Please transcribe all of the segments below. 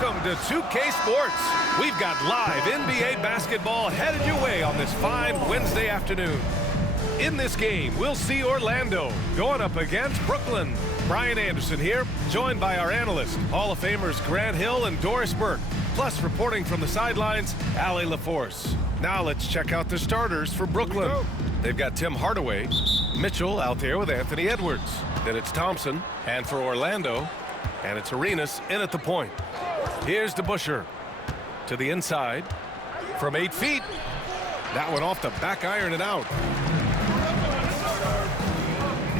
Welcome to 2K Sports. We've got live NBA basketball headed your way on this fine Wednesday afternoon. In this game, we'll see Orlando going up against Brooklyn. Brian Anderson here, joined by our analysts, Hall of Famers Grant Hill and Doris Burke. Plus, reporting from the sidelines, Allie LaForce. Now let's check out the starters for Brooklyn. They've got Tim Hardaway, Mitchell out there with Anthony Edwards. Then it's Thompson, and for Orlando, and it's Arenas in at the point. Here's DeBusschere to the inside from 8 feet. That one off the back iron and out.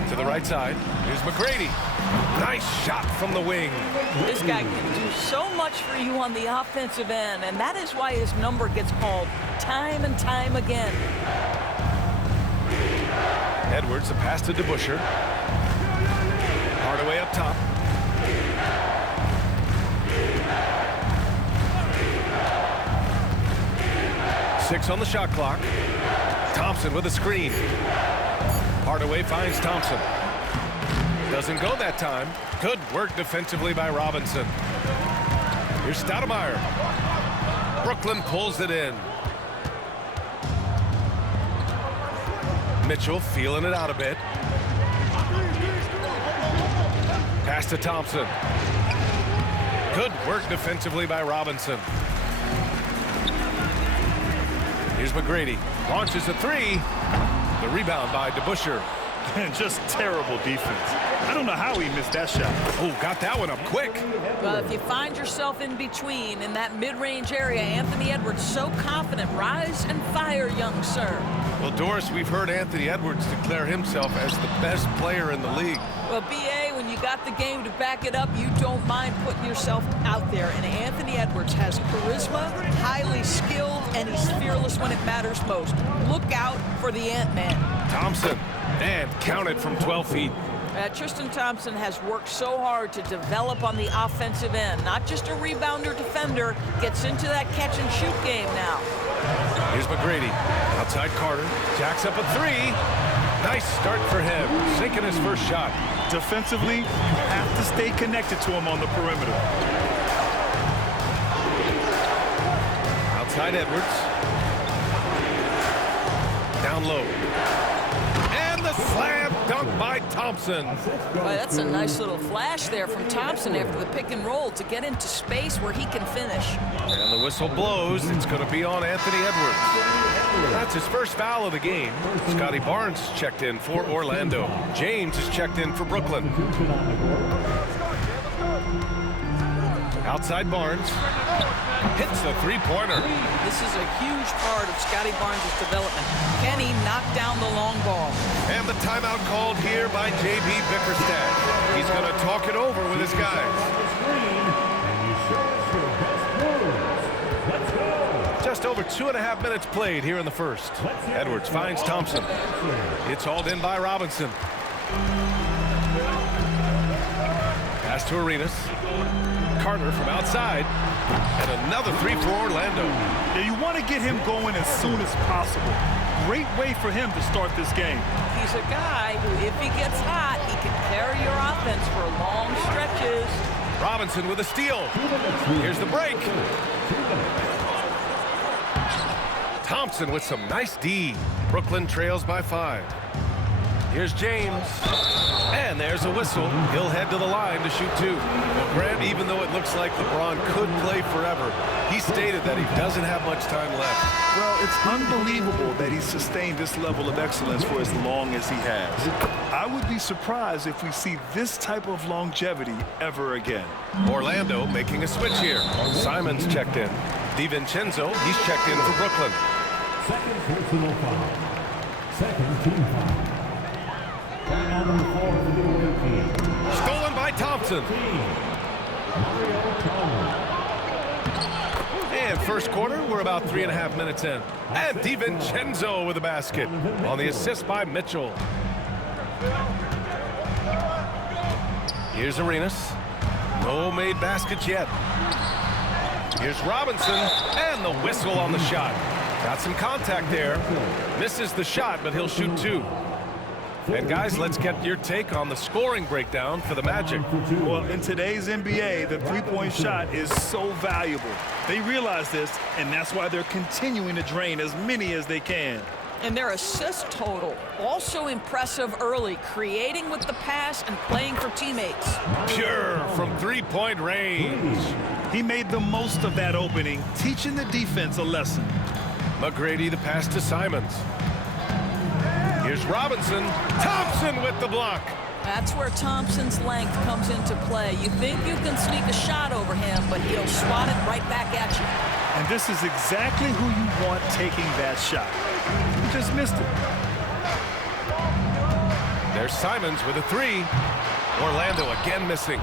To the right side, here's McGrady. Nice shot from the wing. This guy can do so much for you on the offensive end, and that is why his number gets called time and time again. Edwards, a pass to DeBusschere. Hardaway up top. Six on the shot clock. Thompson with a screen. Hardaway finds Thompson. Doesn't go that time. Good work defensively by Robinson. Here's Stoudemire. Brooklyn pulls it in. Mitchell feeling it out a bit. Pass to Thompson. Good work defensively by Robinson. Here's McGrady. Launches a three. The rebound by DeBusschere. Just terrible defense. I don't know how he missed that shot. Oh, got that one up quick. Well, if you find yourself in between in that mid-range area, Anthony Edwards so confident. Rise and fire, young sir. Well, Doris, we've heard Anthony Edwards declare himself as the best player in the league. Well, B.A., when you got the game to back it up, you don't mind putting yourself out there. And Anthony Edwards has charisma, highly skilled, and he's fearless when it matters most. Look out for the Ant-Man. Thompson, and counted from 12 feet. Tristan Thompson has worked so hard to develop on the offensive end. Not just a rebounder defender, gets into that catch-and-shoot game now. Here's McGrady. Outside Carter. Jacks up a three. Nice start for him. Sinking his first shot. Defensively, you have to stay connected to him on the perimeter. Outside Edwards. Down low. And the slam dunk by Thompson. Boy, that's a nice little flash there from Thompson after the pick and roll to get into space where he can finish. And the whistle blows. It's going to be on Anthony Edwards. That's his first foul of the game. Scotty Barnes checked in for Orlando. James is checked in for Brooklyn. Outside Barnes. Hits the three-pointer. This is a huge part of Scotty Barnes' development. Can he knock down the long ball? And the timeout called here by J.B. Bickerstaff. He's going to talk it over with his guys. Just over 2.5 minutes played here in the first. Edwards finds Thompson. It's hauled in by Robinson. Pass to Arenas. Carter from outside. And another three for Orlando. Yeah, you want to get him going as soon as possible. Great way for him to start this game. He's a guy who, if he gets hot, he can carry your offense for long stretches. Robinson with a steal. Here's the break. Thompson with some nice D. Brooklyn trails by 5. Here's James. And there's a whistle. He'll head to the line to shoot 2. Well, Grant, even though it looks like LeBron could play forever, he stated that he doesn't have much time left. Well, it's unbelievable that he's sustained this level of excellence for as long as he has. I would be surprised if we see this type of longevity ever again. Orlando making a switch here. Simon's checked in. DiVincenzo, he's checked in for Brooklyn. Second personal foul. Second team foul. Stolen by Thompson. And first quarter, we're about 3.5 minutes in. And DiVincenzo with the basket on the assist by Mitchell. Here's Arenas. No made baskets yet. Here's Robinson, and the whistle on the shot. Got some contact there. Misses the shot, but he'll shoot 2. And guys, let's get your take on the scoring breakdown for the Magic. Well, in today's NBA, the three-point shot is so valuable. They realize this, and that's why they're continuing to drain as many as they can. And their assist total, also impressive early, creating with the pass and playing for teammates. Pure from three-point range. He made the most of that opening, teaching the defense a lesson. McGrady the pass to Simons. Here's Robinson. Thompson with the block. That's where Thompson's length comes into play. You think you can sneak a shot over him, but he'll swat it right back at you. And this is exactly who you want taking that shot. He just missed it. There's Simons with a three. Orlando again missing.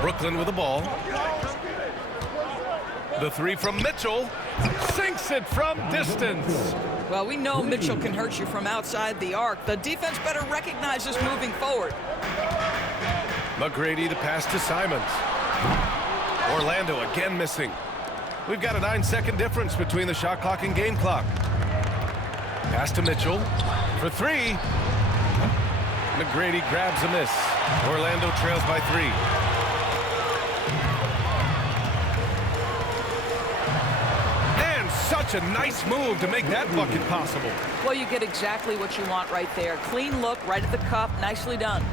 Brooklyn with the ball. The three from Mitchell. Sinks it from distance. Well, we know Mitchell can hurt you from outside the arc. The defense better recognize this moving forward. McGrady the pass to Simons. Orlando again missing. We've got a 9-second difference between the shot clock and game clock. Pass to Mitchell for three. McGrady grabs a miss. Orlando trails by 3. And such a nice move to make that bucket possible. Well, you get exactly what you want right there. Clean look, right at the cup, nicely done.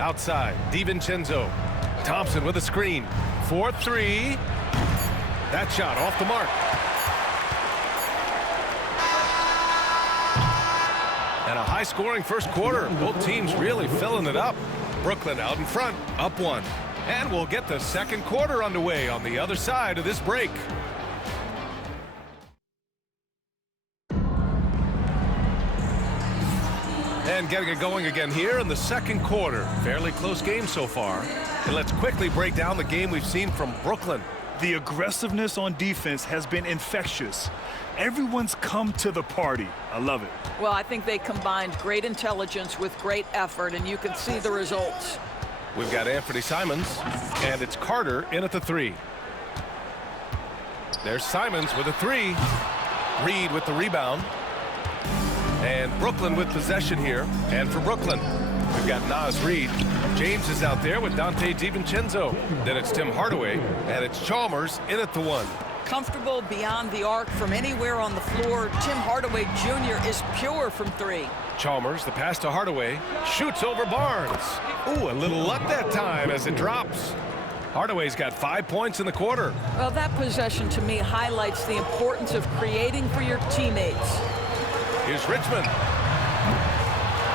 Outside, DiVincenzo. Thompson with a screen. 4-3. That shot off the mark. And a high-scoring first quarter. Both teams really filling it up. Brooklyn out in front, up 1. And we'll get the second quarter underway on the other side of this break. And getting it going again here in the second quarter. Fairly close game so far. And let's quickly break down the game we've seen from Brooklyn. The aggressiveness on defense has been infectious. Everyone's come to the party. I love it. Well, I think they combined great intelligence with great effort, and you can see the results. We've got Anthony Simons, and it's Carter in at the 3. There's Simons with a 3. Reed with the rebound. And Brooklyn with possession here. And for Brooklyn, we've got Naz Reid. James is out there with Dante DiVincenzo. Then it's Tim Hardaway, and it's Chalmers in at the 1. Comfortable beyond the arc from anywhere on the floor. Tim Hardaway Jr. is pure from 3. Chalmers, the pass to Hardaway, shoots over Barnes. Ooh, a little luck that time as it drops. Hardaway's got 5 points in the quarter. Well, that possession to me highlights the importance of creating for your teammates. Here's Richmond.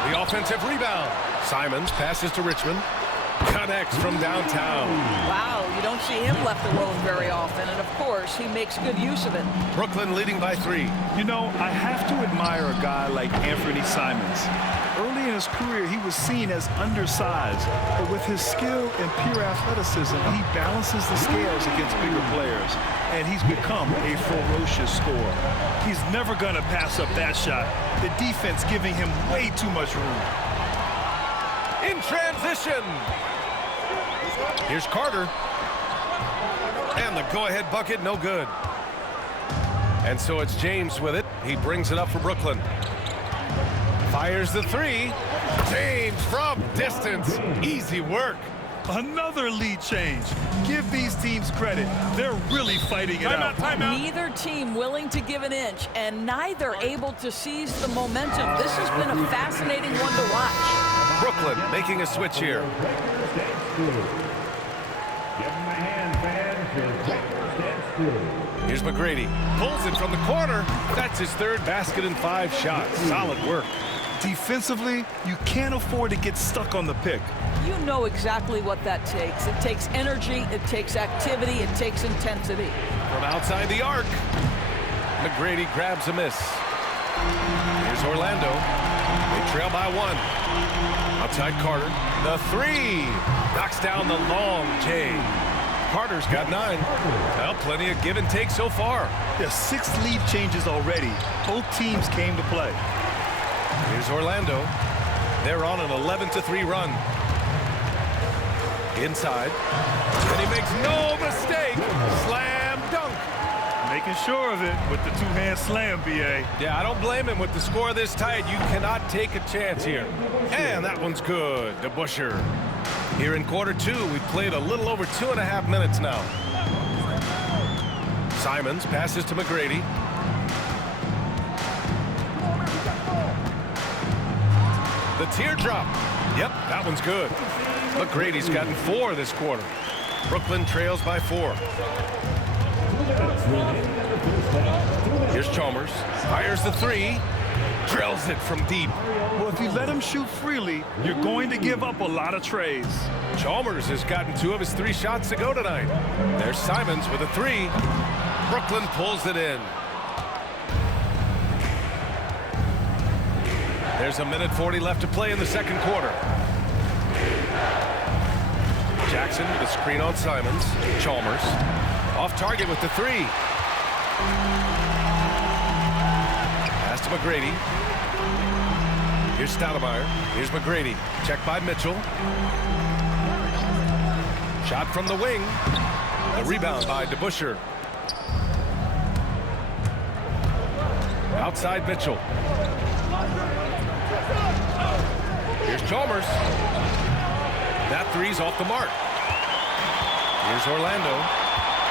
The offensive rebound. Simons passes to Richmond. Connects from downtown. Wow, you don't see him left alone very often, and of course, he makes good use of it. Brooklyn leading by 3. You know, I have to admire a guy like Anthony Simons. Early in his career, he was seen as undersized, but with his skill and pure athleticism, he balances the scales against bigger players, and he's become a ferocious scorer. He's never going to pass up that shot. The defense giving him way too much room. In transition. Here's Carter. And the go-ahead bucket, no good. And so it's James with it. He brings it up for Brooklyn. Fires the 3. James from distance. Easy work. Another lead change. Give these teams credit. They're really fighting it out. Timeout. Neither team willing to give an inch, and neither able to seize the momentum. This has been a fascinating one to watch. Brooklyn making a switch here. Here's McGrady. Pulls it from the corner. That's his 3rd basket in 5 shots. Solid work. Defensively, you can't afford to get stuck on the pick. You know exactly what that takes. It takes energy, it takes activity, it takes intensity. From outside the arc, McGrady grabs a miss. Here's Orlando. They trail by 1. Outside Carter. The 3. Knocks down the long J. Carter's got 9. Well, plenty of give and take so far. There's 6 lead changes already. Both teams came to play. Here's Orlando. They're on an 11-3 run. Inside. And he makes no mistake. Slam dunk. Making sure of it with the two-hand slam, B.A. Yeah, I don't blame him with the score this tight. You cannot take a chance here. And that one's good. DeBuscher. Here in quarter two, we've played a little over 2.5 minutes now. Simons passes to McGrady. The teardrop. Yep, that one's good. McGrady's gotten 4 this quarter. Brooklyn trails by 4. Here's Chalmers. Fires the 3. Drills it from deep. Well, if you let him shoot freely, you're going to give up a lot of trays. Chalmers has gotten 2 of his 3 shots to go tonight. There's Simons with a 3. Brooklyn pulls it in. There's 1:40 left to play in the second quarter. Jackson with a screen on Simons. Chalmers off target with the 3. Pass to McGrady. Here's Stoudemire. Here's McGrady. Check by Mitchell. Shot from the wing. The rebound by DeBuscher. Outside Mitchell. Here's Chalmers. That 3's off the mark. Here's Orlando.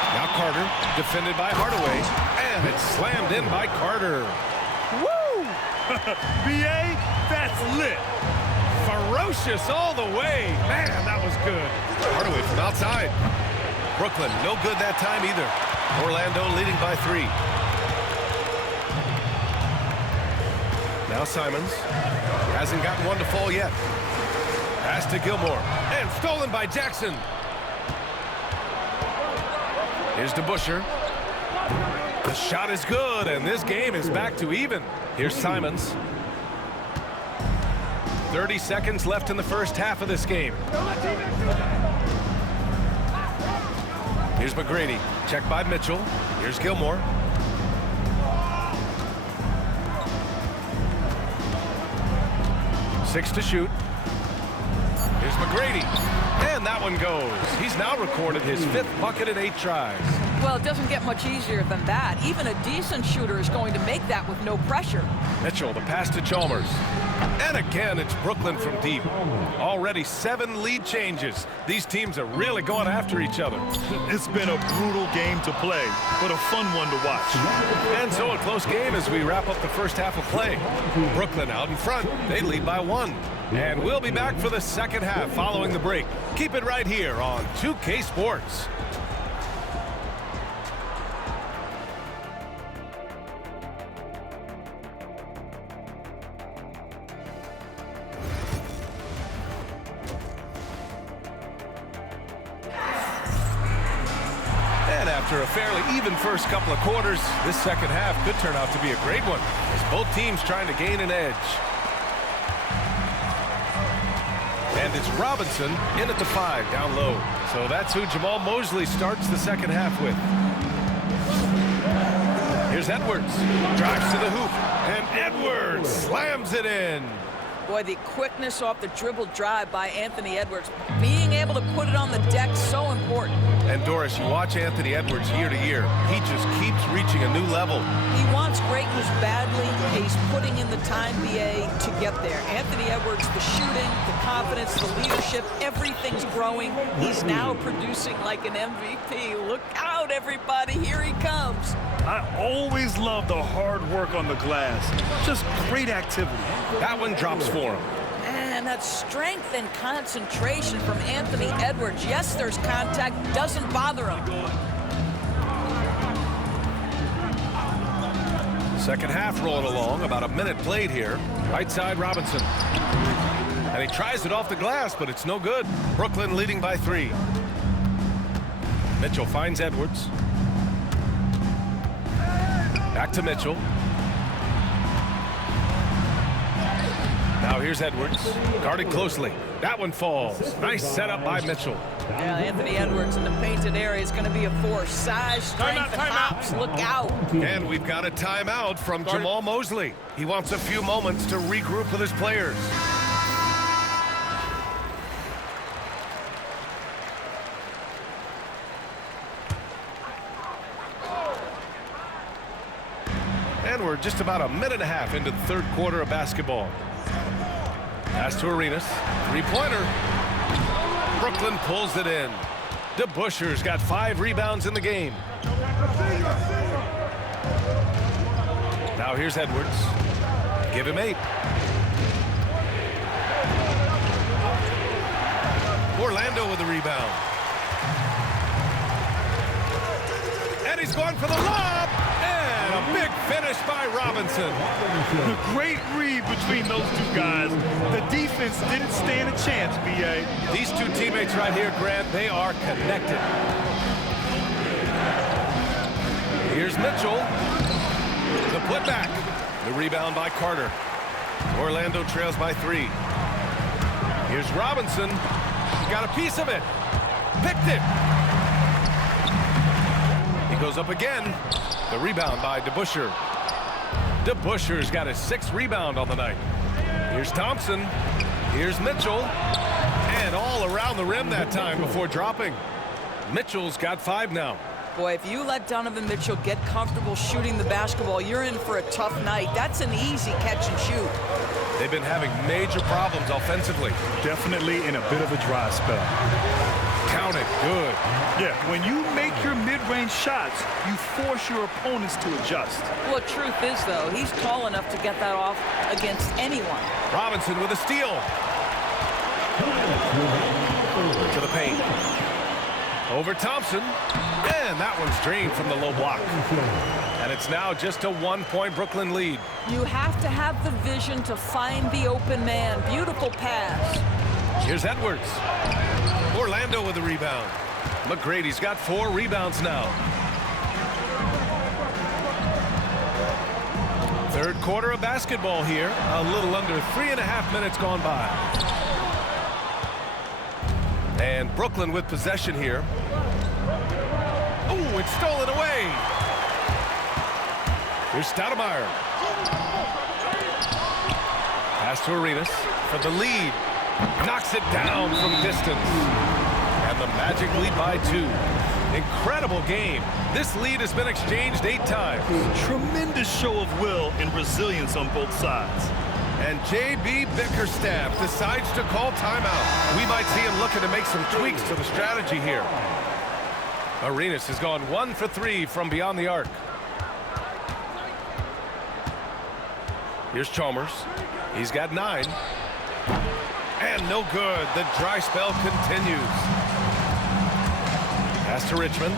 Now Carter, defended by Hardaway. And it's slammed in by Carter. Woo! B.A., that's lit. Ferocious all the way. Man, that was good. Hardaway from outside. Brooklyn, no good that time either. Orlando leading by 3. Now Simons. Hasn't gotten one to fall yet. Pass to Gilmore. And stolen by Jackson. Here's DeBuscher. The shot is good, and this game is back to even. Here's Simons. 30 seconds left in the first half of this game. Here's McGrady. Check by Mitchell. Here's Gilmore. Six to shoot. Here's McGrady. And that one goes. He's now recorded his 5th bucket in 8 tries. Well, it doesn't get much easier than that. Even a decent shooter is going to make that with no pressure. Mitchell, the pass to Chalmers. And again, it's Brooklyn from deep. Already 7 lead changes. These teams are really going after each other. It's been a brutal game to play, but a fun one to watch. And so a close game as we wrap up the first half of play. Brooklyn out in front. They lead by 1. And we'll be back for the second half following the break. Keep it right here on 2K Sports. After a fairly even first couple of quarters, this second half could turn out to be a great one as both teams trying to gain an edge. And it's Robinson in at the 5 down low. So that's who Jamal Mosley starts the second half with. Here's Edwards. Drives to the hoop. And Edwards slams it in. Boy, the quickness off the dribble drive by Anthony Edwards. Being able to put it on the deck, so important. And Doris, you watch Anthony Edwards year to year. He just keeps reaching a new level. He wants greatness badly. He's putting in the time, BA, to get there. Anthony Edwards, the shooting, the confidence, the leadership, everything's growing. He's now producing like an MVP. Look out, everybody. Here he comes. I always love the hard work on the glass. Just great activity. That one drops for him. And that strength and concentration from Anthony Edwards. Yes, there's contact. Doesn't bother him. Second half rolling along. About a minute played here. Right side Robinson. And he tries it off the glass, but it's no good. Brooklyn leading by 3. Mitchell finds Edwards. Back to Mitchell. Now here's Edwards. Guarded closely. That one falls. Nice setup by Mitchell. Yeah, Anthony Edwards in the painted area is going to be a force. Size, strength, and hops. Look out. And we've got a timeout from Jamal Mosley. He wants a few moments to regroup with his players. And we're just about a minute and a half into the third quarter of basketball. Pass to Arenas. Three-pointer. Brooklyn pulls it in. DeBuscher's got 5 rebounds in the game. Now here's Edwards. Give him 8. Orlando with the rebound. And he's going for the lob. And a big finish by Robinson. A great read between those two guys. The defense didn't stand a chance, B.A. These two teammates right here, Grant, they are connected. Here's Mitchell. The putback. The rebound by Carter. Orlando trails by 3. Here's Robinson. Got a piece of it. Picked it. He goes up again. The rebound by DeBuscher. DeBuscher's got his 6th rebound on the night. Here's Thompson. Here's Mitchell. And all around the rim that time before dropping. Mitchell's got 5 now. Boy, if you let Donovan Mitchell get comfortable shooting the basketball, you're in for a tough night. That's an easy catch and shoot. They've been having major problems offensively. Definitely in a bit of a dry spell. Count it. Good. Yeah, when you make your mid-range shots, you force your opponents to adjust. Well, truth is, though, he's tall enough to get that off against anyone. Robinson with a steal. To the paint. Over Thompson. And that one's drained from the low block. And it's now just a 1-point Brooklyn lead. You have to have the vision to find the open man. Beautiful pass. Here's Edwards. Orlando with the rebound. McGrady's got 4 rebounds now. Third quarter of basketball here. A little under 3.5 minutes gone by. And Brooklyn with possession here. Ooh, it's stolen away. Here's Stoudemire. Pass to Arenas for the lead. Knocks it down from distance. And the Magic lead by 2. Incredible game. This lead has been exchanged 8 times. Tremendous show of will and resilience on both sides. And J.B. Bickerstaff decides to call timeout. We might see him looking to make some tweaks to the strategy here. Arenas has gone 1 for 3 from beyond the arc. Here's Chalmers. He's got 9. And no good. The dry spell continues. Pass to Richmond.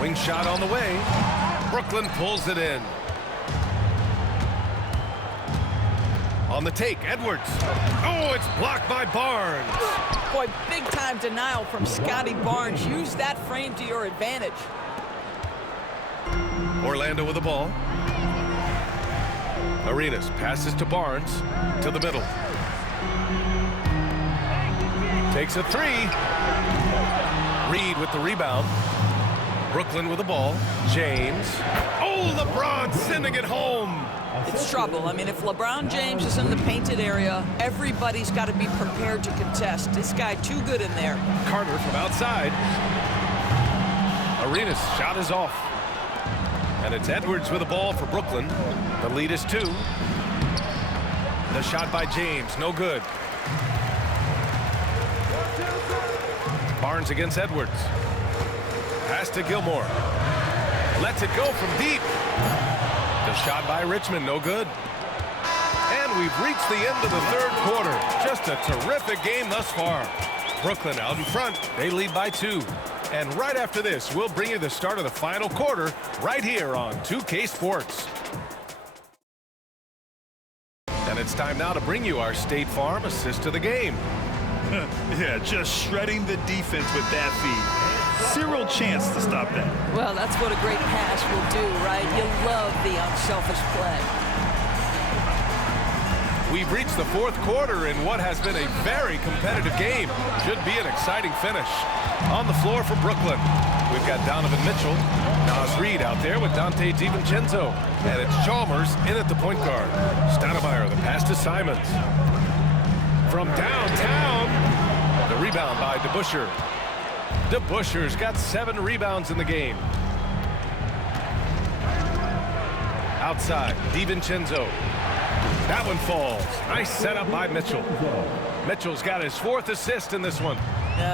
Wing shot on the way. Brooklyn pulls it in. On the take, Edwards. Oh, it's blocked by Barnes. Boy, big-time denial from Scotty Barnes. Use that frame to your advantage. Orlando with the ball. Arenas passes to Barnes to the middle. Takes a 3. Reed with the rebound. Brooklyn with the ball. James. Oh, LeBron sending it home. It's trouble. I mean, if LeBron James is in the painted area, everybody's got to be prepared to contest. This guy too good in there. Carter from outside. Arenas shot is off. And it's Edwards with the ball for Brooklyn. The lead is 2. The shot by James, no good. Barnes against Edwards. Pass to Gilmore. Lets it go from deep. The shot by Richmond, no good. And we've reached the end of the third quarter. Just a terrific game thus far. Brooklyn out in front. They lead by 2. And right after this, we'll bring you the start of the final quarter right here on 2K Sports. And it's time now to bring you our State Farm assist to the game. Yeah, just shredding the defense with that feed. Zero chance to stop that. Well, that's what a great pass will do, right? You love the unselfish play. We've reached the fourth quarter in what has been a very competitive game. Should be an exciting finish. On the floor for Brooklyn, we've got Donovan Mitchell, Nas Reed out there with Dante DiVincenzo, and it's Chalmers in at the point guard. Stoudemire, the pass to Simons. From downtown, the rebound by DeBuscher. DeBuscher's got 7 rebounds in the game. Outside, DiVincenzo. That one falls. Nice setup by Mitchell. Mitchell's got his 4th assist in this one.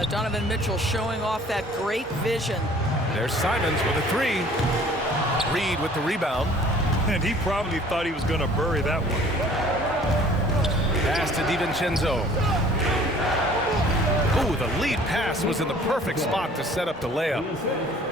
Donovan Mitchell showing off that great vision. There's Simons with a 3. Reed with the rebound. And he probably thought he was going to bury that one. Pass to DiVincenzo. Ooh, the lead pass was in the perfect spot to set up the layup.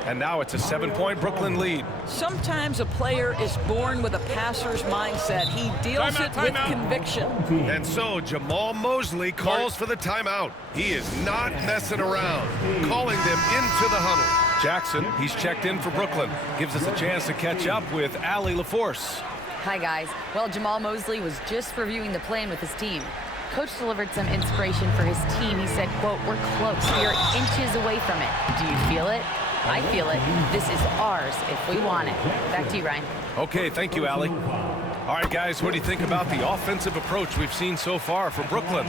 And now it's a 7-point Brooklyn lead. Sometimes a player is born with a passer's mindset. He deals it with conviction. And so Jamal Mosley calls for the timeout. He is not messing around, calling them into the huddle. Jackson, he's checked in for Brooklyn. Gives us a chance to catch up with Allie LaForce. Hi, guys. Well, Jamal Mosley was just reviewing the plan with his team. Coach delivered some inspiration for his team. He said, quote, "We're close. We are inches away from it. Do you feel it? I feel it. This is ours if we want it." Back to you, Ryan. Okay, thank you, Allie. All right, guys, what do you think about the offensive approach we've seen so far for Brooklyn?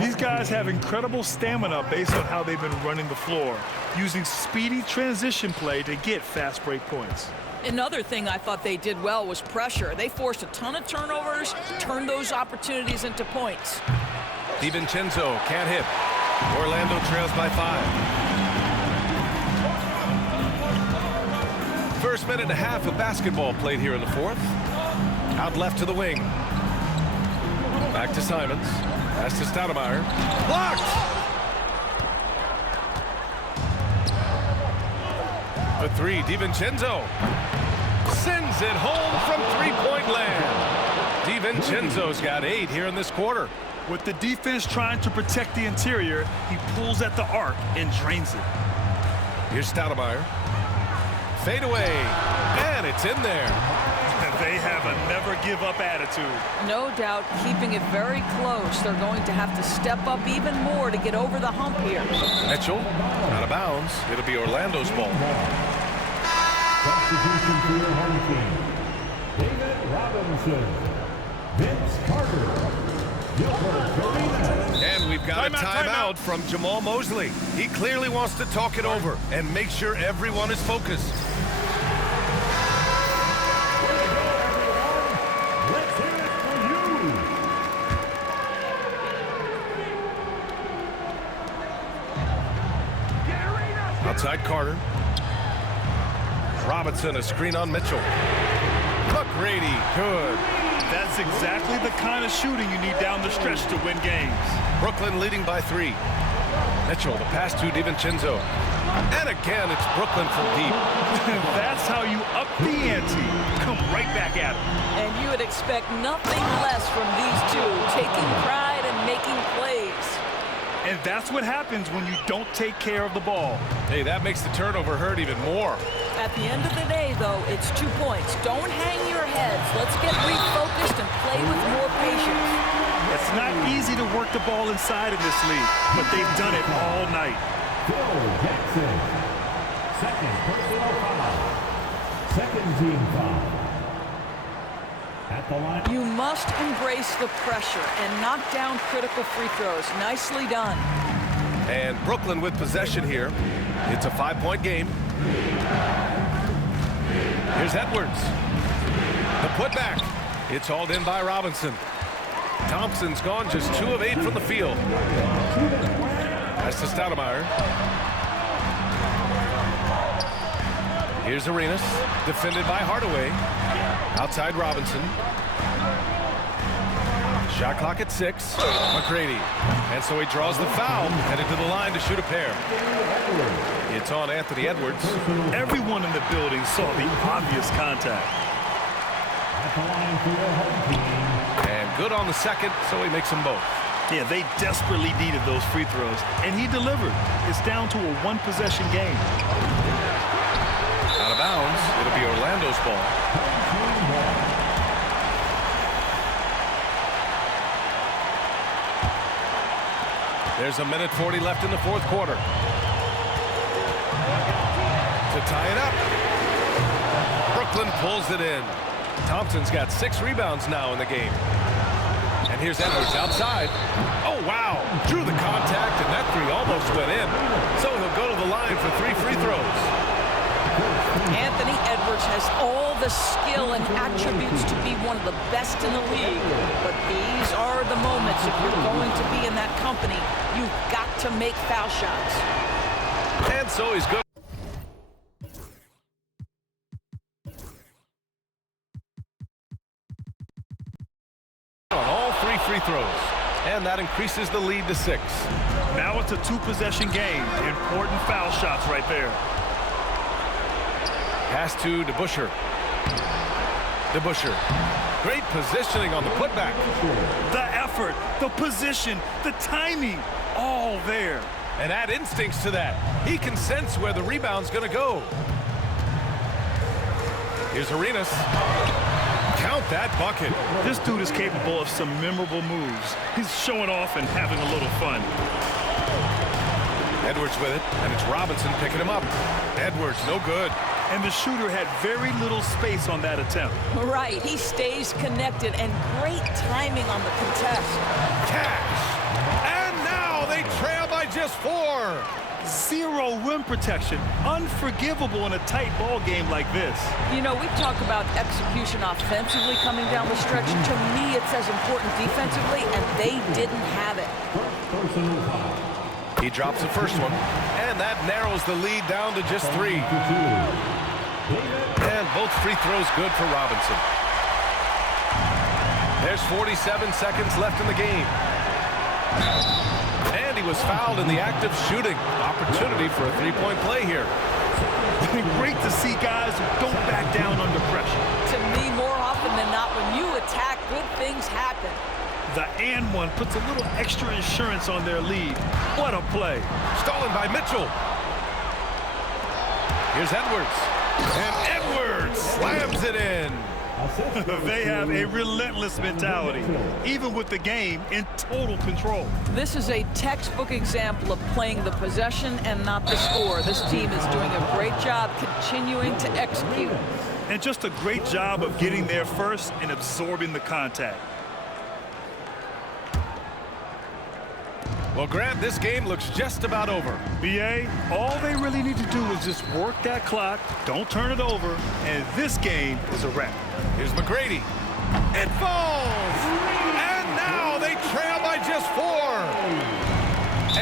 These guys have incredible stamina based on how they've been running the floor, using speedy transition play to get fast break points. Another thing I thought they did well was pressure. They forced a ton of turnovers, turned those opportunities into points. DiVincenzo can't hit. Orlando trails by 5. First minute and a half of basketball played here in the 4th. Out left to the wing. Back to Simons. Pass to Stoudemire. Blocked! The 3, DiVincenzo. Sends it home from 3-point land. DiVincenzo's got 8 here in this quarter. With the defense trying to protect the interior, he pulls at the arc and drains it. Here's Stoudemire. Fade away, and it's in there. They have a never-give-up attitude. No doubt, keeping it very close. They're going to have to step up even more to get over the hump here. Mitchell, out of bounds. It'll be Orlando's ball. Substitution for your home team. David Robinson. Vince Carter. And we've got a timeout from Jamal Mosley. He clearly wants to talk it over and make sure everyone is focused. Let's hear it for you. Outside Carter. Robinson, a screen on Mitchell. McGrady, good. That's exactly the kind of shooting you need down the stretch to win games. Brooklyn leading by 3. Mitchell, the pass to DiVincenzo. And again, it's Brooklyn from deep. That's how you up the ante. Come right back at them. And you would expect nothing less from these two, taking pride and making plays. And that's what happens when you don't take care of the ball. Hey, that makes the turnover hurt even more. At the end of the day, though, it's 2 points. Don't hang your heads. Let's get refocused and play with more patience. It's not easy to work the ball inside in this league, but they've done it all night. Phil Jackson. Second personal foul. Second team foul. At the line. You must embrace the pressure and knock down critical free throws. Nicely done. And Brooklyn with possession here. It's a 5-point game. Here's Edwards. The putback. It's hauled in by Robinson. Thompson's gone just 2 of 8 from the field. That's to Stoudemire. Here's Arenas, defended by Hardaway. Outside Robinson. Shot clock at 6. McGrady. And so he draws the foul, headed to the line to shoot a pair. It's on Anthony Edwards. Everyone in the building saw the obvious contact. At the line for your home team. And good on the second, so he makes them both. Yeah, they desperately needed those free throws, and he delivered. It's down to a 1-possession game. Out of bounds, it'll be Orlando's ball. There's a minute 40 left in the 4th quarter. To tie it up. Brooklyn pulls it in. Thompson's got 6 rebounds now in the game. And here's Edwards outside. Oh, wow. Drew the contact, and that 3 almost went in. So he'll go to the line for 3 free throws. Anthony Edwards has all the skill and attributes to be one of the best in the league. But these are the moments, if you're going to be in that company, you've got to make foul shots. And so he's good. On all 3 free throws. And that increases the lead to 6. Now it's a 2-possession game. Important foul shots right there. Pass to DeBusschere. DeBusschere. Great positioning on the putback. The effort, the position, the timing, all there. And add instincts to that. He can sense where the rebound's going to go. Here's Arenas. Count that bucket. This dude is capable of some memorable moves. He's showing off and having a little fun. Edwards with it, and it's Robinson picking him up. Edwards, no good. And the shooter had very little space on that attempt. Right, he stays connected, and great timing on the contest. Cash! And now they trail by just 4. Zero rim protection. Unforgivable in a tight ball game like this. You know, we talk about execution offensively coming down the stretch. To me, it's as important defensively, and they didn't have it. He drops the first one, and that narrows the lead down to just 3. And both free throws good for Robinson. There's 47 seconds left in the game. And he was fouled in the act of shooting. Opportunity for a 3-point play here. Great to see guys who don't back down under pressure. To me, more often than not, when you attack, good things happen. The and one puts a little extra insurance on their lead. What a play. Stolen by Mitchell. Here's Edwards. And Edwards slams it in. They have a relentless mentality, even with the game in total control. This is a textbook example of playing the possession and not the score. This team is doing a great job continuing to execute. And just a great job of getting there first and absorbing the contact. Well, Grant, this game looks just about over. BA, all they really need to do is just work that clock, don't turn it over, and this game is a wrap. Here's McGrady. It falls! And now they trail by just 4.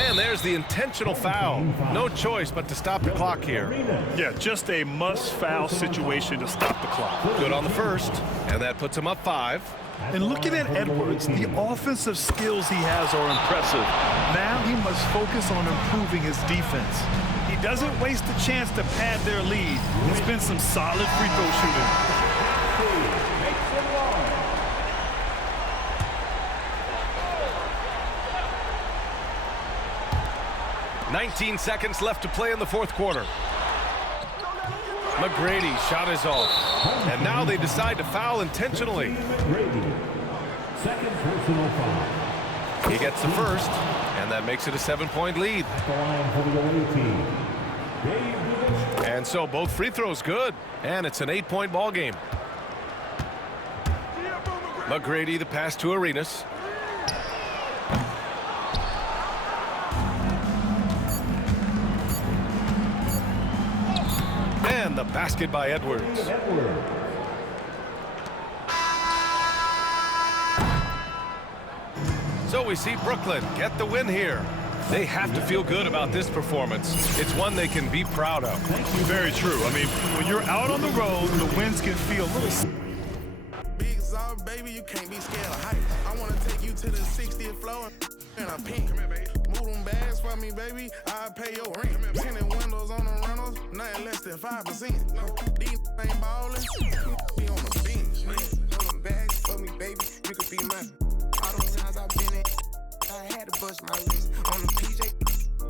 And there's the intentional foul. No choice but to stop the clock here. Yeah, just a must-foul situation to stop the clock. Good on the first, and that puts him up 5. And looking at Edwards, the offensive skills he has are impressive. Now he must focus on improving his defense. He doesn't waste the chance to pad their lead. It's been some solid free throw shooting. 19 seconds left to play in the 4th quarter. McGrady shot is off. And now they decide to foul intentionally. Second personal foul. He gets the first, and that makes it a 7-point lead. The line for the away team. And so both free throws good, and it's an 8-point ball game. McGrady, the pass to Arenas. And the basket by Edwards. So we see Brooklyn get the win here. They have to feel good about this performance. It's one they can be proud of. Very true. I mean, when you're out on the road, the wins can feel a little... Big Zog, baby, you can't be scared of height. I want to take you to the 60th floor and a pink. Move them bags for me, baby. I'll pay your rent. Tinted windows on the rentals, nothing less than 5%. These ain't ballin', be on the bench. Hold them bags for me, baby. You could be mine. All those times I've been in, I had to bust my wrist on the PJ.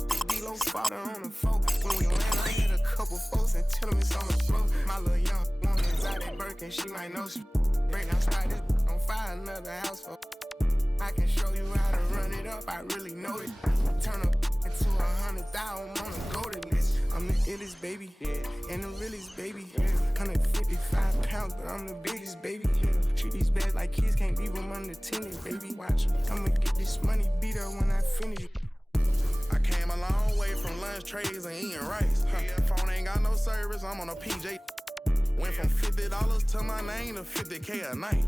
The D-Lo spotter on the phone. When we land, I hit a couple folks and tell them it's on the floor. My little young woman is out at Birkin, she might know she break down started on fire, another house for. I can show you how to run it up, I really know it. Turn up into 100,000 on the golden list. I'm the illest baby, and the realest baby. 155 pounds, but I'm the biggest baby. Treat these bags like kids, can't leave them unattended, baby. Watch, I'ma get this money beat up when I finish. I came a long way from lunch trays and eating rice. Phone ain't got no service, I'm on a PJ. Went from $50 to my name to 50K a night.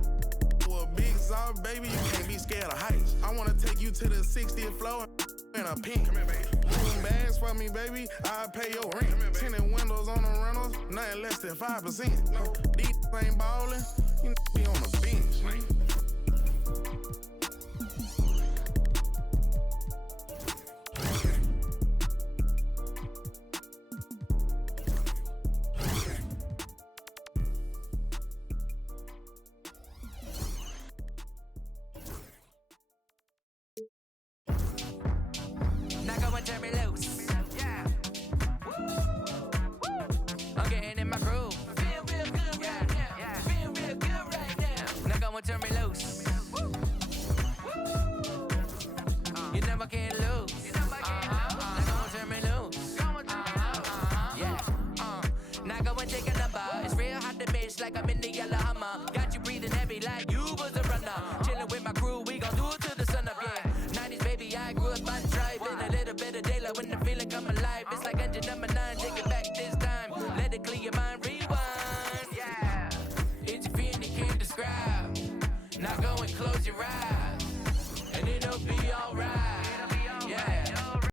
For a big South, baby, you can't be scared of heights. I wanna take you to the 60th floor in a pink. Moving bags for me, baby, I'll pay your rent. Tinted windows on the rentals, nothing less than 5%. These ain't ballin', you be on the bench. Turn me loose. You never can lose. Turn me loose. Yeah. Now go and take a number. It's real hot to bitch like I'm in the yellow Hummer. Got you breathing heavy like you was a